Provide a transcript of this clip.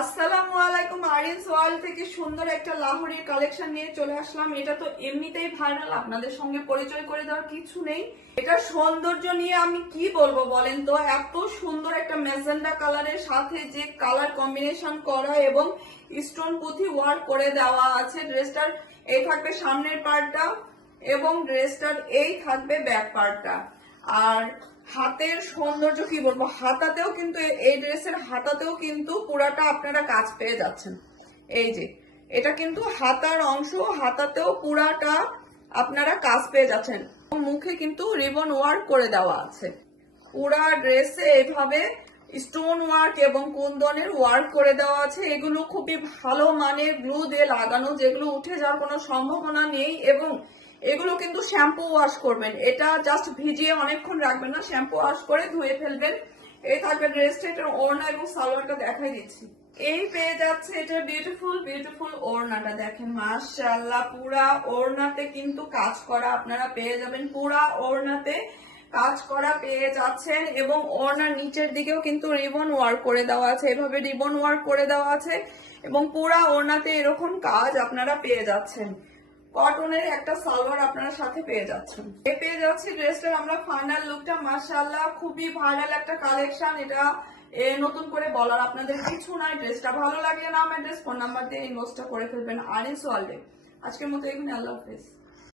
আসসালামু আলাইকুম। Aryans world থেকে সুন্দর একটা লাহোরের কালেকশন নিয়ে চলে আসলাম। এটা তো এমনিতেই ভাইরাল, আপনাদের সঙ্গে পরিচয় করে দেওয়ার কিছু নেই। এটা সৌন্দর্য নিয়ে আমি কি বলবো বলেন তো, এত সুন্দর একটা ম্যাজেন্ডা কালারের সাথে যে কালার কম্বিনেশন করা এবং স্টোন পুঁথি ওয়ার্ক করে দেওয়া আছে। ড্রেসটার এই থাকবে সামনের পার্টটা এবং ড্রেসটার এই থাকবে ব্যাক পার্টটা। আর হাতের সৌন্দর্য কি বলবো, হাতাতেও কিন্তু এই ড্রেসের হাতাতেও কিন্তু পুরাটা আপনারা কাজ পেয়ে যাচ্ছেন। এই যে এটা কিন্তু হাতার অংশ, হাতাতেও পুরাটা আপনারা কাজ পেয়ে যাচ্ছেন। মুখে কিন্তু রিবন ওয়ার্ক করে দেওয়া আছে। পুরা ড্রেসে এভাবে স্টোন ওয়ার্ক এবং কুন্দনের ওয়ার্ক করে দেওয়া আছে। এগুলো খুবই ভালো মানের গ্লু দিয়ে লাগানো, যেগুলো উঠে যাওয়ার কোনো সম্ভাবনা নেই। এবং এগুলো কিন্তু শ্যাম্পু ওয়াশ করবেন, এটা জাস্ট ভিজিয়ে অনেকক্ষণ রাখবেন না, শ্যাম্পু ওয়াশ করে ধুয়ে ফেলবেন। এই থাকবে ড্রেসটা, এটার ওড়না এবং সালোয়ারটা দেখাই দিচ্ছি। এই পেয়ে যাচ্ছে এটা বিউটিফুল বিউটিফুল ওড়নাটা, দেখেন মাশাআল্লাহ। পুরা ওড়নাতে কিন্তু কাজ করা আপনারা পেয়ে যাবেন, পুরা ওড়নাতে কাজ করা পেয়ে যাচ্ছেন। এবং ওড়নার নিচের দিকেও কিন্তু রিবন ওয়ার্ক করে দেওয়া আছে, এভাবে রিবন ওয়ার্ক করে দেওয়া আছে এবং পুরা ওড়নাতে এরকম কাজ আপনারা পেয়ে যাচ্ছেন। কটনের একটা সালোয়ার আপনারা সাথে পেয়ে যাচ্ছেন। পেয়ে যাচ্ছি ড্রেসটার আমরা ফাইনাল লুকটা। মাশাআল্লাহ খুবই ভাইরাল একটা কালেকশন। এটা নতুন করে বলার আপনাদের কিছু নাই। ড্রেসটা ভালো লাগলে নাম, অ্যাড্রেস, ফোন নাম্বার দিয়ে ইনবক্সটা করে ফেলবেন আরিয়ান্স ওয়ার্ল্ডে। আজকের মতো এখানে, আল্লাহ হাফেজ।